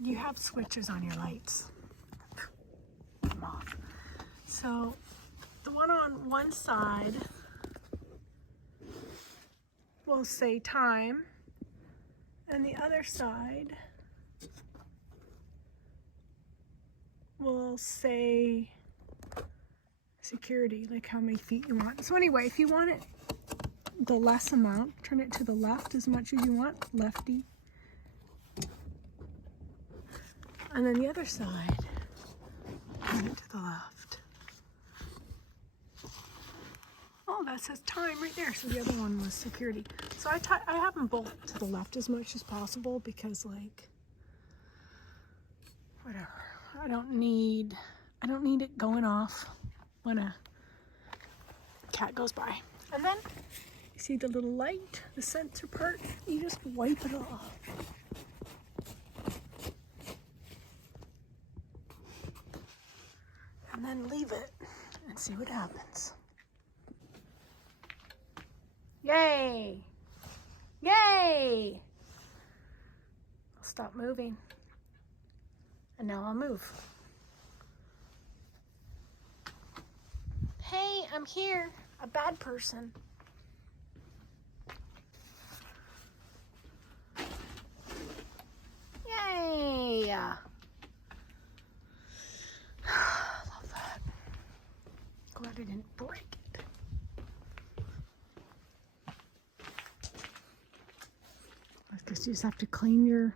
you have switches on your lights. Come off. So the one on one side will say time, and the other side will say security, like how many feet you want. So anyway, if you want it the less amount, turn it to the left as much as you want, lefty. And then the other side, turn it to the left. Oh, that says time right there. So the other one was security. So I have them both to the left as much as possible because, like, whatever. I don't need it going off when a cat goes by. And then you see the little light, the sensor part, you just wipe it off. And then leave it and see what happens. Yay! Yay! I'll stop moving. And now I'll move. Hey, I'm here. A bad person. Yay! Love that. Glad I didn't break it. I guess you just have to clean your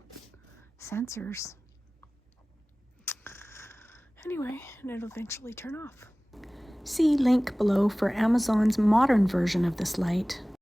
sensors. Anyway, and it'll eventually turn off. See link below for Amazon's modern version of this light.